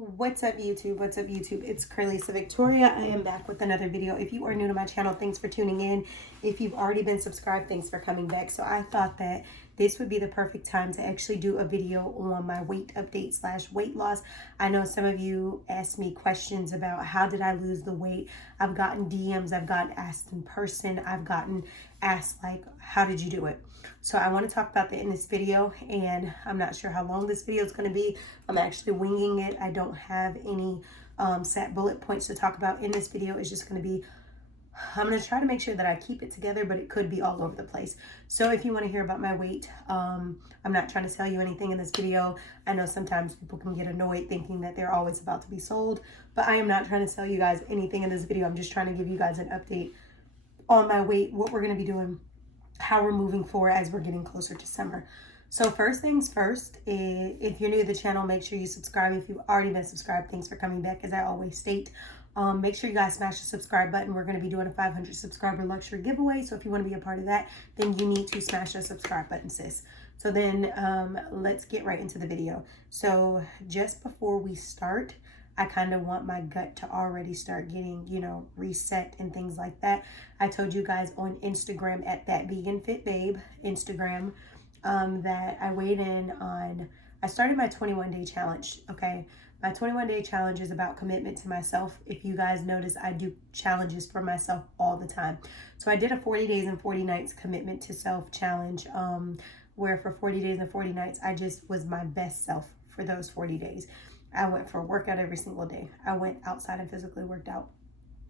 What's up YouTube? What's up YouTube? It's Curlysa Victoria. I am back with another video. If you are new to my channel, thanks for tuning in. If you've already been subscribed, thanks for coming back. So I thought that this would be the perfect time to actually do a video on my weight update / weight loss. I know some of you asked me questions about how did I lose the weight. I've gotten DMs, I've gotten asked in person, I've gotten asked like, how did you do it? So I want to talk about that in this video, and I'm not sure how long this video is going to be. I'm actually winging it. I don't have any set bullet points to talk about in this video. It's just going to be, I'm going to try to make sure that I keep it together, but it could be all over the place. So if you want to hear about my weight, I'm not trying to tell you anything in this video. I know sometimes people can get annoyed thinking that they're always about to be sold, but I am not trying to tell you guys anything in this video. I'm just trying to give you guys an update on my weight, what we're going to be doing, how we're moving forward as we're getting closer to summer. So first things first, if you're new to the channel, make sure you subscribe. If you've already been subscribed, thanks for coming back. As I always state, make sure you guys smash the subscribe button. We're going to be doing a 500 subscriber luxury giveaway. So if you want to be a part of that, then you need to smash the subscribe button, sis. So then let's get right into the video. So just before we start, I kind of want my gut to already start getting, you know, reset and things like that. I told you guys on Instagram at That Vegan Fit Babe Instagram that I weighed in on, I started my 21-day challenge, okay? My 21-day challenge is about commitment to myself. If you guys notice, I do challenges for myself all the time. So I did a 40 days and 40 nights commitment to self challenge, where for 40 days and 40 nights, I just was my best self for those 40 days. I went for a workout every single day. I went outside and physically worked out.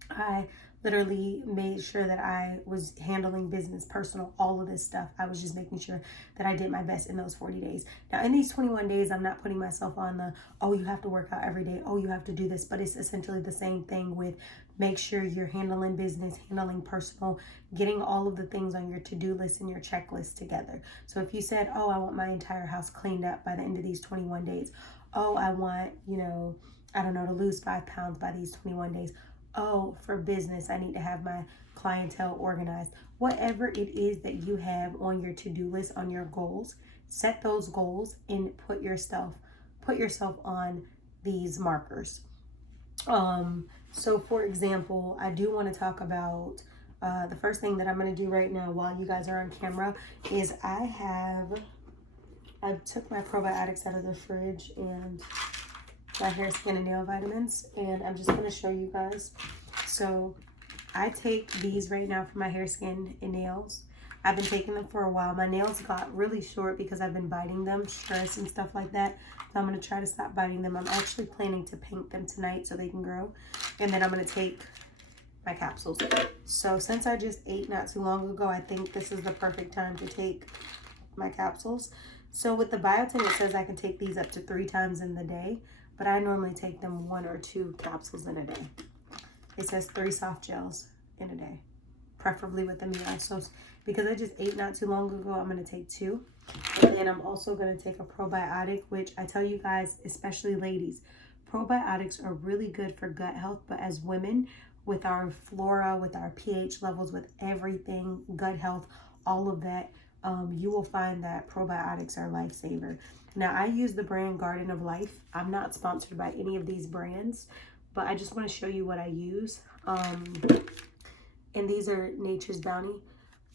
I literally made sure that I was handling business, personal, all of this stuff. I was just making sure that I did my best in those 40 days. Now, in these 21 days, I'm not putting myself on the, oh, you have to work out every day. Oh, you have to do this. But it's essentially the same thing with make sure you're handling business, handling personal, getting all of the things on your to-do list and your checklist together. So if you said, oh, I want my entire house cleaned up by the end of these 21 days. Oh, I want, you know, I don't know, to lose 5 pounds by these 21 days. Oh, for business, I need to have my clientele organized. Whatever it is that you have on your to-do list, on your goals, set those goals and put yourself on these markers. So for example, I do want to talk about the first thing that I'm going to do right now while you guys are on camera is I took my probiotics out of the fridge and my hair, skin, and nail vitamins, and I'm just going to show you guys. So I take these right now for my hair, skin, and nails. I've been taking them for a while. My nails got really short because I've been biting them, stress and stuff like that. So I'm going to try to stop biting them. I'm actually planning to paint them tonight so they can grow. And then I'm going to take my capsules. So since I just ate not too long ago, I think this is the perfect time to take my capsules. So with the biotin, it says I can take these up to 3 times in the day, but I normally take them 1 or 2 capsules in a day. It says 3 soft gels in a day, preferably with amino. So because I just ate not too long ago, I'm going to take 2. And then I'm also going to take a probiotic, which I tell you guys, especially ladies, probiotics are really good for gut health. But as women, with our flora, with our pH levels, with everything, gut health, all of that, you will find that probiotics are a lifesaver. Now, I use the brand Garden of Life. I'm not sponsored by any of these brands, but I just want to show you what I use. And these are Nature's Bounty.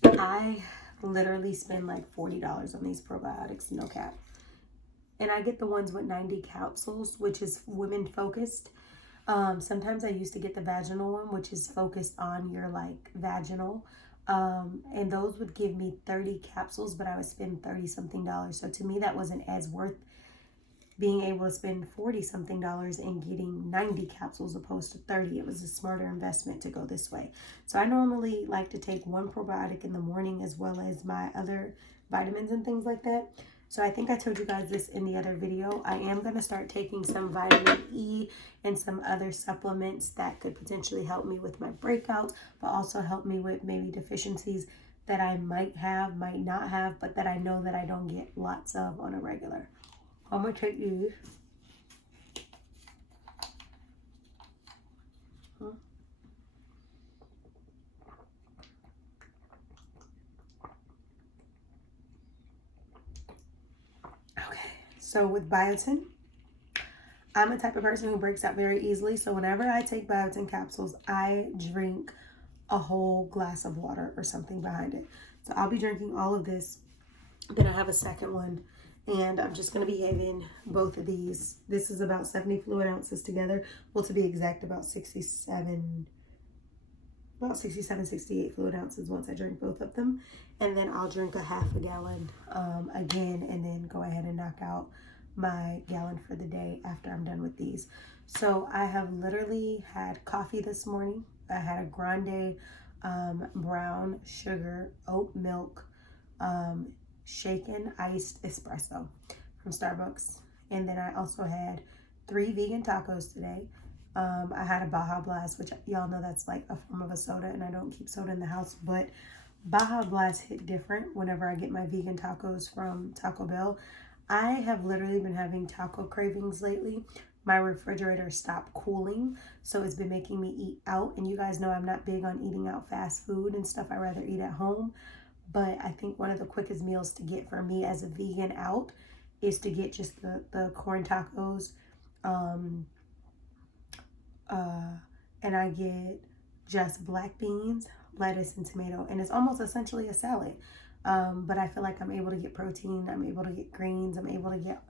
I literally spend like $40 on these probiotics, no cap. And I get the ones with 90 capsules, which is women focused. Sometimes I used to get the vaginal one, which is focused on your like vaginal. And those would give me 30 capsules, but I would spend 30 something dollars. So to me, that wasn't as worth being able to spend 40 something dollars and getting 90 capsules opposed to 30. It was a smarter investment to go this way. So I normally like to take 1 probiotic in the morning as well as my other vitamins and things like that. So I think I told you guys this in the other video. I am going to start taking some vitamin E and some other supplements that could potentially help me with my breakouts, but also help me with maybe deficiencies that I might have, might not have, but that I know that I don't get lots of on a regular. I'm going to take these. Okay, so with biotin, I'm a type of person who breaks out very easily. So whenever I take biotin capsules, I drink a whole glass of water or something behind it. So I'll be drinking all of this. Then I have a second one. And I'm just going to be having both of these. This is about 70 fluid ounces together. Well, to be exact, about 67, 68 fluid ounces once I drink both of them. And then I'll drink a half a gallon again, and then go ahead and knock out my gallon for the day after I'm done with these. So I have literally had coffee this morning. I had a grande brown sugar oat milk shaken iced espresso from Starbucks. And then I also had 3 vegan tacos today. I had a Baja Blast, which y'all know that's like a form of a soda, and I don't keep soda in the house, but Baja Blast hit different whenever I get my vegan tacos from Taco Bell. I have literally been having taco cravings lately. My refrigerator stopped cooling, so it's been making me eat out. And you guys know I'm not big on eating out fast food and stuff. I rather eat at home. But I think one of the quickest meals to get for me as a vegan out is to get just the corn tacos. And I get just black beans, lettuce, and tomato. And it's almost essentially a salad. But I feel like I'm able to get protein. I'm able to get greens. I'm able to get,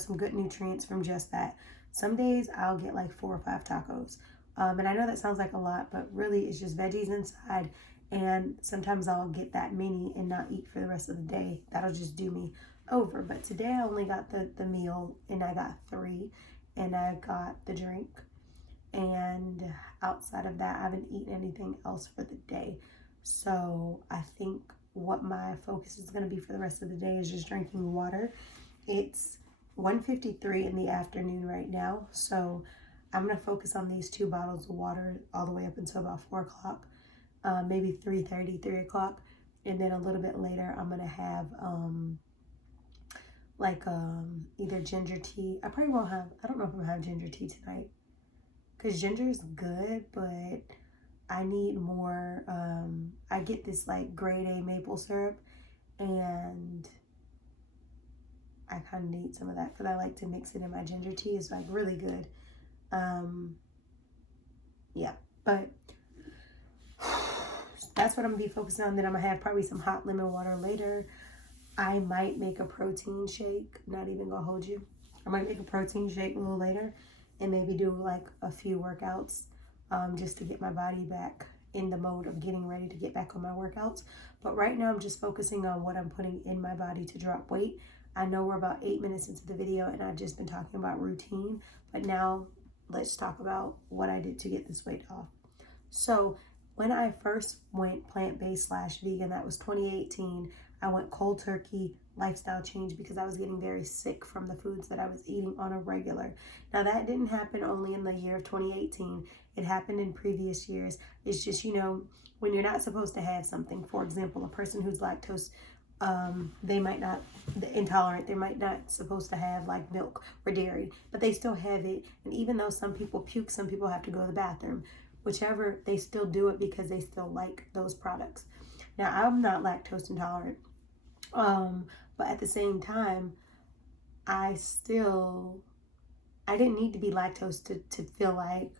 some good nutrients from just that. Some days I'll get like 4 or 5 tacos. And I know that sounds like a lot, but really it's just veggies inside. And sometimes I'll get that many and not eat for the rest of the day. That'll just do me over. But today I only got the meal, and I got 3. And I got the drink. And outside of that, I haven't eaten anything else for the day. So I think what my focus is going to be for the rest of the day is just drinking water. It's 1:53 in the afternoon right now. So I'm going to focus on these 2 bottles of water all the way up until about 4 o'clock. Maybe 3:30, 3 o'clock. And then a little bit later, I'm going to have either ginger tea. I don't know if I'm going to have ginger tea tonight. Because ginger is good, but I need more. I get this like grade A maple syrup, and I kind of need some of that because I like to mix it in my ginger tea. It's like really good. Yeah, but that's what I'm going to be focusing on. Then I'm going to have probably some hot lemon water later. I might make a protein shake. Not even going to hold you. I might make a protein shake a little later and maybe do like a few workouts just to get my body back in the mode of getting ready to get back on my workouts. But right now I'm just focusing on what I'm putting in my body to drop weight. I know we're about 8 minutes into the video and I've just been talking about routine, but now let's talk about what I did to get this weight off. So when I first went plant-based / vegan, that was 2018, I went cold turkey lifestyle change because I was getting very sick from the foods that I was eating on a regular. Now that didn't happen only in the year of 2018. It happened in previous years. It's just, when you're not supposed to have something, for example, a person who's lactose they might not, intolerant, they might not supposed to have like milk or dairy, but they still have it. And even though some people puke, some people have to go to the bathroom. Whichever, they still do it because they still like those products. Now, I'm not lactose intolerant, but at the same time, I didn't need to be lactose to feel like,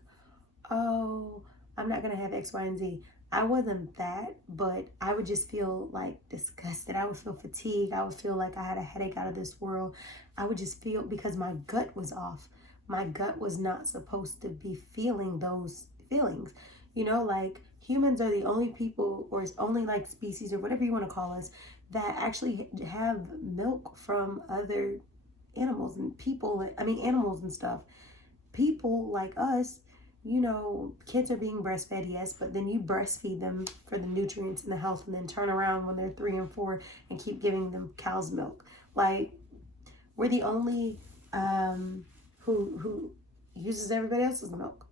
oh, I'm not going to have X, Y, and Z. I wasn't that, but I would just feel like disgusted. I would feel fatigued. I would feel like I had a headache out of this world. I would just feel, because my gut was off. My gut was not supposed to be feeling those feelings. Like humans are the only people, or it's only like species or whatever you want to call us, that actually have milk from other animals and people. Animals and stuff. People like us, kids are being breastfed, yes, but then you breastfeed them for the nutrients and the health, and then turn around when they're 3 and 4 and keep giving them cow's milk. Like, we're the only who uses everybody else's milk.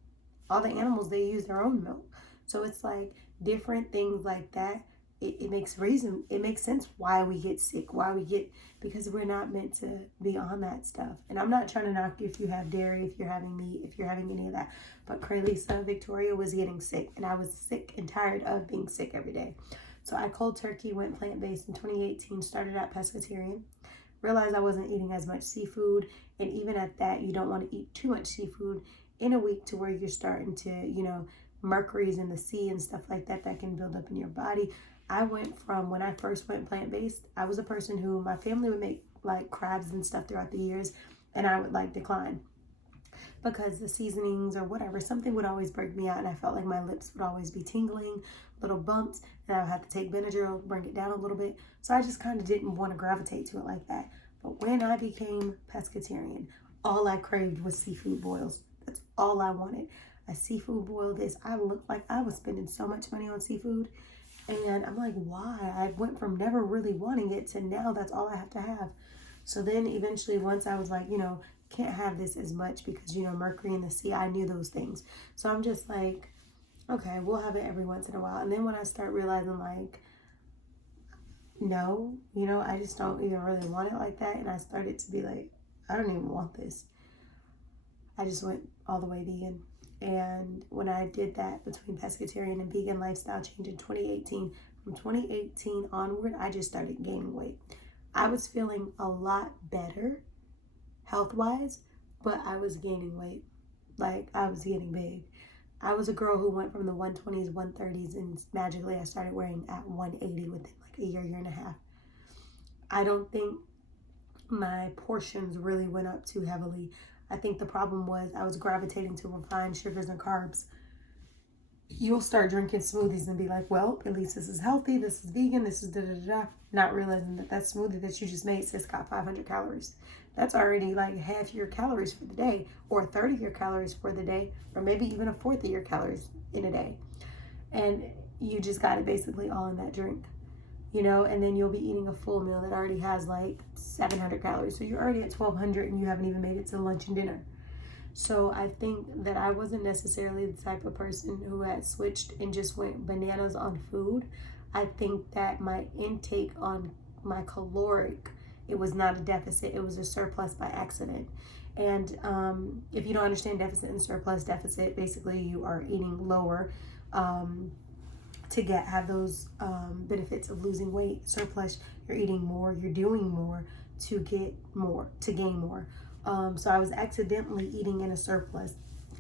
All the animals, they use their own milk. So it's like different things like that. It makes sense why we get sick, because we're not meant to be on that stuff. And I'm not trying to knock you if you have dairy, if you're having meat, if you're having any of that. But Cralisa Victoria was getting sick, and I was sick and tired of being sick every day. So I cold turkey, went plant-based in 2018, started out pescatarian. realized I wasn't eating as much seafood. And even at that, you don't want to eat too much seafood in a week to where you're starting to, mercury's in the sea and stuff like that that can build up in your body. I went from when I first went plant-based, I was a person who my family would make like crabs and stuff throughout the years, and I would like decline because the seasonings or whatever, something would always break me out, and I felt like my lips would always be tingling, little bumps, and I would have to take Benadryl, bring it down a little bit. So I just kind of didn't want to gravitate to it like that. But when I became pescatarian, all I craved was seafood boils. That's all I wanted. A seafood boil this. I looked like I was spending so much money on seafood. And I'm like, why? I went from never really wanting it to now that's all I have to have. So then eventually once I was like, can't have this as much because, mercury in the sea, I knew those things. So I'm just like, okay, we'll have it every once in a while. And then when I start realizing like, no, I just don't even really want it like that. And I started to be like, I don't even want this. I just went all the way vegan. And when I did that between pescatarian and vegan lifestyle change in 2018, from 2018 onward, I just started gaining weight. I was feeling a lot better health-wise, but I was gaining weight. Like, I was getting big. I was a girl who went from the 120s, 130s, and magically I started wearing at 180 within like a year and a half. I don't think my portions really went up too heavily. I think the problem was I was gravitating to refined sugars and carbs. You'll start drinking smoothies and be like, well, at least this is healthy, this is vegan, this is da-da-da-da, not realizing that that smoothie that you just made says got 500 calories. That's already like half your calories for the day, or a third of your calories for the day, or maybe even a fourth of your calories in a day. And you just got it basically all in that drink, and then you'll be eating a full meal that already has like 700 calories. So you're already at 1,200 and you haven't even made it to lunch and dinner. So I think that I wasn't necessarily the type of person who had switched and just went bananas on food. I think that my intake on my caloric, it was not a deficit, it was a surplus by accident. And if you don't understand deficit and surplus, deficit, basically you are eating lower to have those benefits of losing weight. Surplus, you're eating more, you're doing more to get more, to gain more. So I was accidentally eating in a surplus,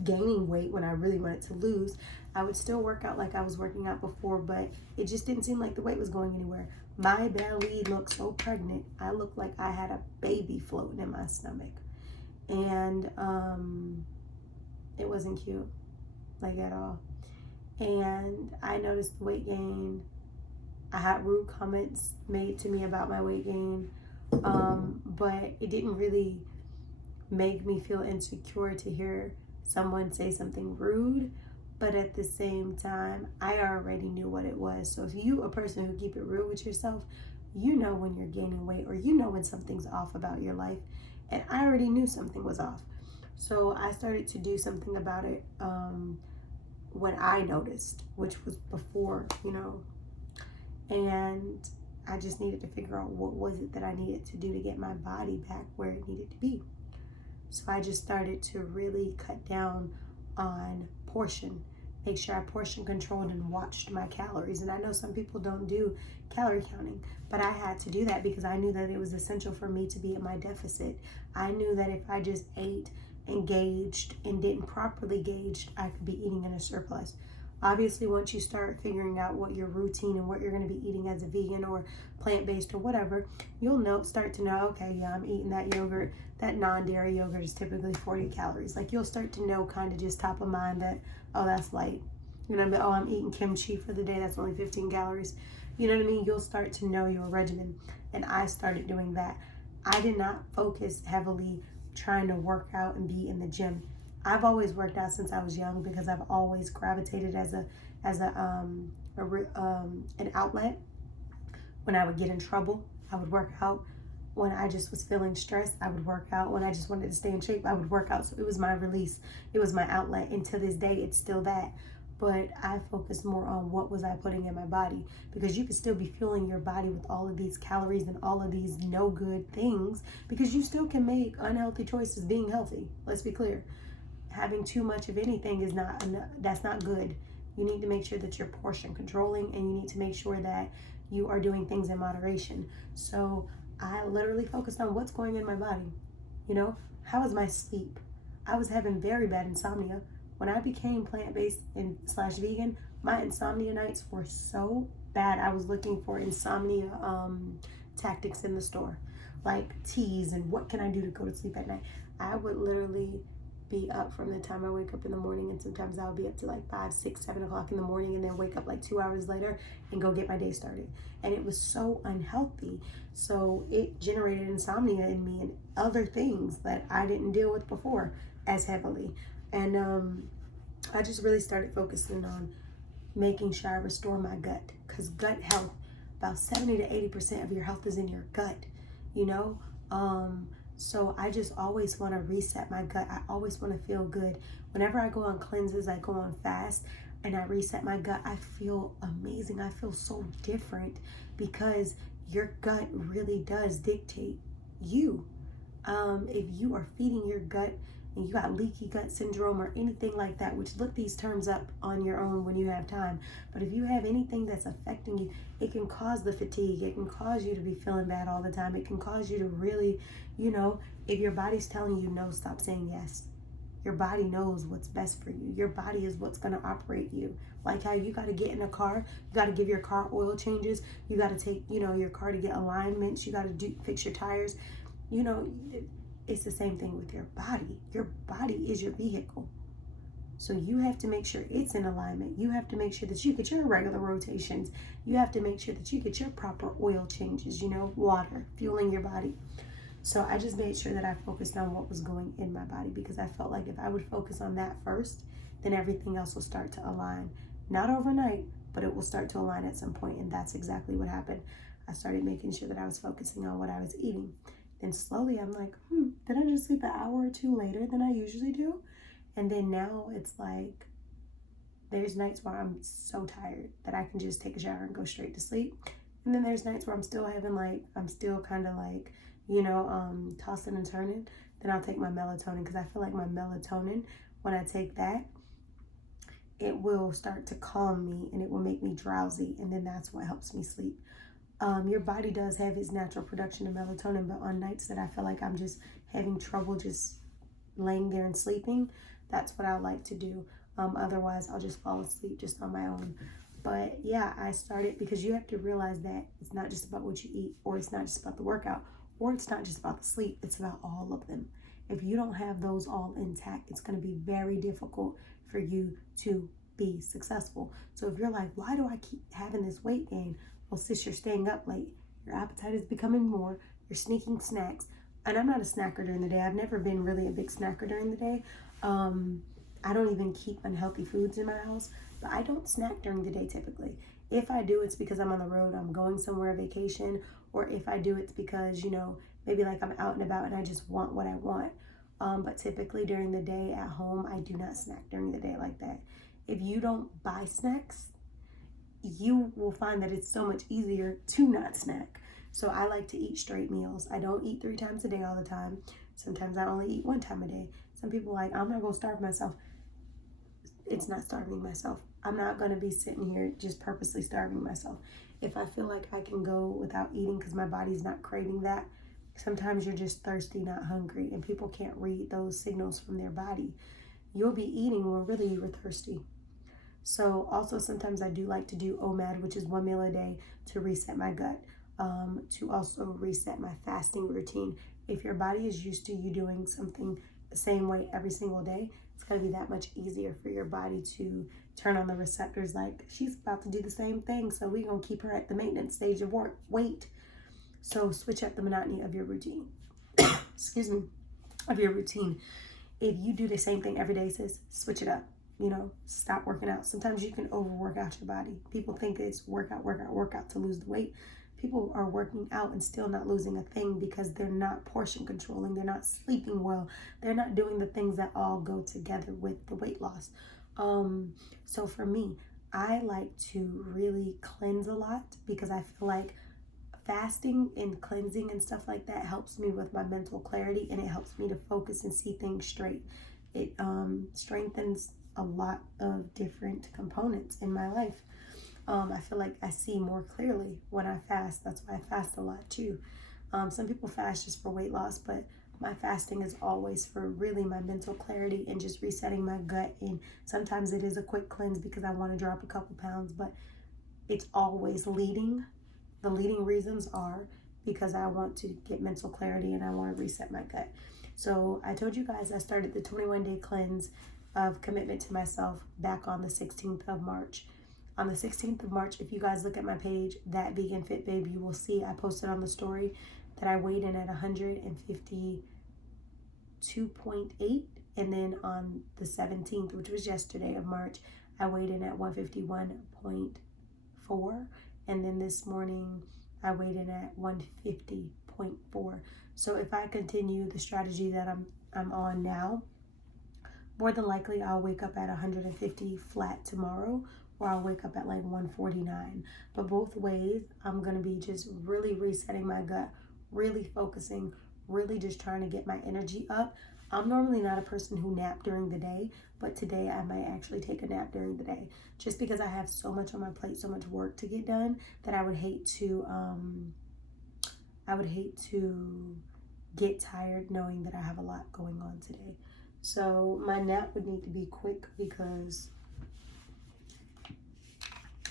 gaining weight when I really wanted to lose. I would still work out like I was working out before, but it just didn't seem like the weight was going anywhere. My belly looked so pregnant. I looked like I had a baby floating in my stomach. And it wasn't cute, like at all. And I noticed the weight gain. I had rude comments made to me about my weight gain, but it didn't really make me feel insecure to hear someone say something rude. But at the same time, I already knew what it was. So if you a person who keep it real with yourself, you know when you're gaining weight, or you know when something's off about your life. And I already knew something was off. So I started to do something about it when I noticed, which was before, and I just needed to figure out what was it that I needed to do to get my body back where it needed to be. So I just started to really cut down on portion, make sure I portion controlled and watched my calories. And I know some people don't do calorie counting, but I had to do that because I knew that it was essential for me to be at my deficit. I knew that if I just ate and gauged and didn't properly gauge, I could be eating in a surplus. Obviously, once you start figuring out what your routine and what you're going to be eating as a vegan or plant-based or whatever, you'll start to know, okay, yeah, I'm eating that yogurt. That non-dairy yogurt is typically 40 calories. Like, you'll start to know kind of just top of mind that, oh, that's light. Oh, I'm eating kimchi for the day. That's only 15 calories. You know what I mean? You'll start to know your regimen. And I started doing that. I did not focus heavily trying to work out and be in the gym. I've always worked out since I was young because I've always gravitated as an outlet. When I would get in trouble, I would work out. When I just was feeling stressed, I would work out. When I just wanted to stay in shape, I would work out. So it was my release. It was my outlet. And to this day, it's still that. But I focused more on what was I putting in my body, because you could still be fueling your body with all of these calories and all of these no good things, because you still can make unhealthy choices being healthy. Let's be clear. Having too much of anything that's not good. You need to make sure that you're portion controlling, and you need to make sure that you are doing things in moderation. So I literally focused on what's going in my body. You know, how is my sleep? I was having very bad insomnia. When I became plant-based and slash vegan, my insomnia nights were so bad. I was looking for insomnia tactics in the store, like teas and what can I do to go to sleep at night. I would literally be up from the time I wake up in the morning, and sometimes I'll be up to like 5, 6, 7 o'clock in the morning, and then wake up like 2 hours later and go get my day started. And it was so unhealthy. So it generated insomnia in me and other things that I didn't deal with before as heavily. And I just really started focusing on making sure I restore my gut, because gut health, about 70 to 80% of your health is in your gut, you know. So I just always want to reset my gut. I always want to feel good. Whenever I go on cleanses, I go on fast, and I reset my gut, I feel amazing. I feel so different, because your gut really does dictate you. If you are feeding your gut and you got leaky gut syndrome or anything like that, which look these terms up on your own when you have time, but if you have anything that's affecting you, it can cause the fatigue. It can cause you to be feeling bad all the time. It can cause you to really, you know, if your body's telling you no, stop saying yes. Your body knows what's best for you. Your body is what's going to operate you. Like how you got to get in a car, you got to give your car oil changes, you got to take, you know, your car to get alignments, you got to fix your tires. You know, it's the same thing with your body. Your body is your vehicle. So you have to make sure it's in alignment. You have to make sure that you get your regular rotations. You have to make sure that you get your proper oil changes, you know, water, fueling your body. So I just made sure that I focused on what was going in my body, because I felt like if I would focus on that first, then everything else will start to align. Not overnight, but it will start to align at some point, and that's exactly what happened. I started making sure that I was focusing on what I was eating. Then slowly I'm like, did I just sleep an hour or two later than I usually do? And then now it's like, there's nights where I'm so tired that I can just take a shower and go straight to sleep. And then there's nights where I'm still having like, I'm still kind of like, you know, tossing and turning. Then I'll take my melatonin, because I feel like my melatonin, when I take that, it will start to calm me and it will make me drowsy. And then that's what helps me sleep. Your body does have its natural production of melatonin, but on nights that I feel like I'm just having trouble just laying there and sleeping, that's what I like to do. Otherwise, I'll just fall asleep just on my own. But yeah, I started, because you have to realize that it's not just about what you eat, or it's not just about the workout, or it's not just about the sleep, it's about all of them. If you don't have those all intact, it's going to be very difficult for you to be successful. So if you're like, why do I keep having this weight gain? Well, sis, you're staying up late. Your appetite is becoming more. You're sneaking snacks. And I'm not a snacker during the day. I've never been really a big snacker during the day. I don't even keep unhealthy foods in my house, but I don't snack during the day typically. If I do, it's because I'm on the road, I'm going somewhere vacation, or if I do, it's because, you know, maybe like I'm out and about and I just want what I want. But typically during the day at home, I do not snack during the day like that. If you don't buy snacks, you will find that it's so much easier to not snack. So I like to eat straight meals. I don't eat 3 times a day all the time. Sometimes I only eat 1 time a day. Some people are like, I'm not going to starve myself. It's not starving myself. I'm not going to be sitting here just purposely starving myself. If I feel like I can go without eating because my body's not craving that, sometimes you're just thirsty, not hungry, and people can't read those signals from their body. You'll be eating when really you were thirsty. So also sometimes I do like to do OMAD, which is 1 meal a day, to reset my gut, to also reset my fasting routine. If your body is used to you doing something the same way every single day, it's going to be that much easier for your body to turn on the receptors like, she's about to do the same thing, so we're going to keep her at the maintenance stage of weight. So switch up the monotony of your routine. Excuse me, of your routine. If you do the same thing every day, sis, switch it up. You know, stop working out. Sometimes you can overwork out your body. People think it's workout to lose the weight. People are working out and still not losing a thing because they're not portion controlling. They're not sleeping well. They're not doing the things that all go together with the weight loss. So for me, I like to really cleanse a lot, because I feel like fasting and cleansing and stuff like that helps me with my mental clarity, and it helps me to focus and see things straight. It strengthens a lot of different components in my life. I feel like I see more clearly when I fast. That's why I fast a lot too. Some people fast just for weight loss, but my fasting is always for really my mental clarity and just resetting my gut. And sometimes it is a quick cleanse because I want to drop a couple pounds, but it's always leading. The leading reasons are because I want to get mental clarity and I want to reset my gut. So I told you guys I started the 21-day cleanse of commitment to myself back on the 16th of March. On the 16th of March, if you guys look at my page, That Vegan Fit Babe, you will see I posted on the story that I weighed in at 152.8. And then on the 17th, which was yesterday of March, I weighed in at 151.4. And then this morning, I weighed in at 150.4. So if I continue the strategy that I'm on now, more than likely I'll wake up at 150 flat tomorrow, or I'll wake up at like 149. But both ways, I'm going to be just really resetting my gut, really focusing, really just trying to get my energy up. I'm normally not a person who nap during the day, but today I might actually take a nap during the day just because I have so much on my plate, so much work to get done that I would hate to get tired knowing that I have a lot going on today. So my nap would need to be quick because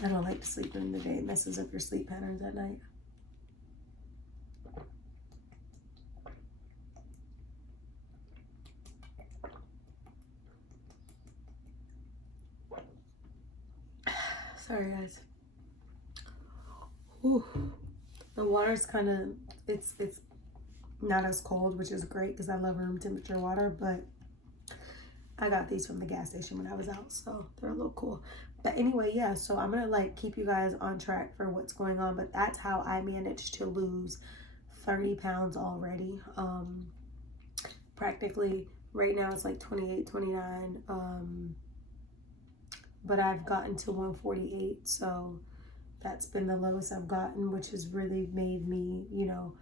I don't like to sleep during the day. It messes up your sleep patterns at night. Sorry guys. Ooh. The water's kind of, it's not as cold, which is great because I love room temperature water, but I got these from the gas station when I was out, so they're a little cool. But anyway, yeah, so I'm gonna like keep you guys on track for what's going on, but that's how I managed to lose 30 pounds already. Practically right now it's like 28, 29, but I've gotten to 148, so that's been the lowest I've gotten, which has really made me, you know,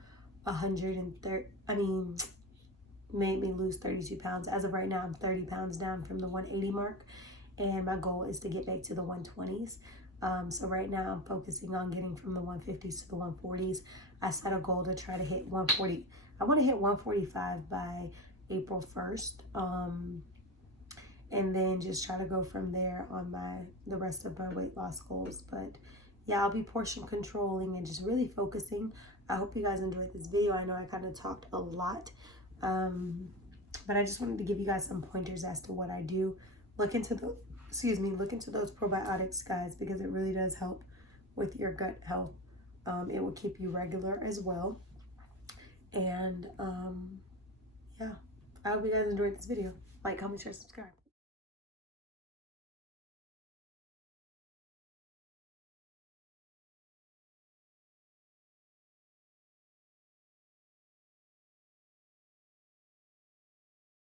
130, made me lose 32 pounds. As of right now, I'm 30 pounds down from the 180 mark, and my goal is to get back to the 120s. So right now I'm focusing on getting from the 150s to the 140s. I set a goal to try to hit 140. I want to hit 145 by April 1st. And then just try to go from there on the rest of my weight loss goals. But yeah, I'll be portion controlling and just really focusing. I hope you guys enjoyed this video. I know I kind of talked a lot, but I just wanted to give you guys some pointers as to what I do. Look into those probiotics, guys, because it really does help with your gut health. It will keep you regular as well. And yeah, I hope you guys enjoyed this video. Like, comment, share, subscribe.